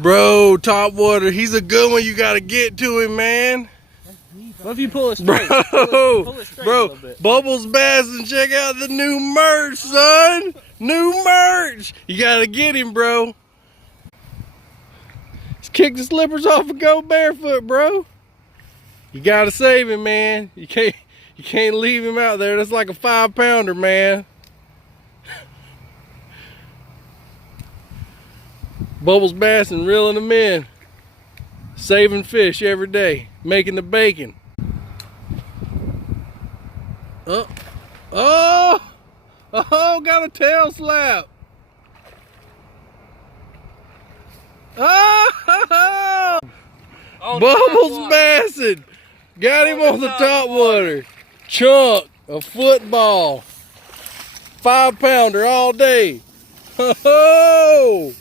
Bro, top water, he's a good one. You gotta get to him, man. What if you pull it straight? Bro, pull it straight a bro, little bit. Bubbles Bass, and check out the new merch, son. New merch. You gotta get him, bro. Just kick the slippers off and go barefoot, bro. You gotta save him, man. You can't leave him out there. That's like a 5-pounder, man. Bubbles Bass and reeling them in. Saving fish every day. Making the bacon. Oh, got a tail slap. Oh, Bubbles Bassing. Got him on the top water. Chunk, a football. 5-pounder all day. Oh.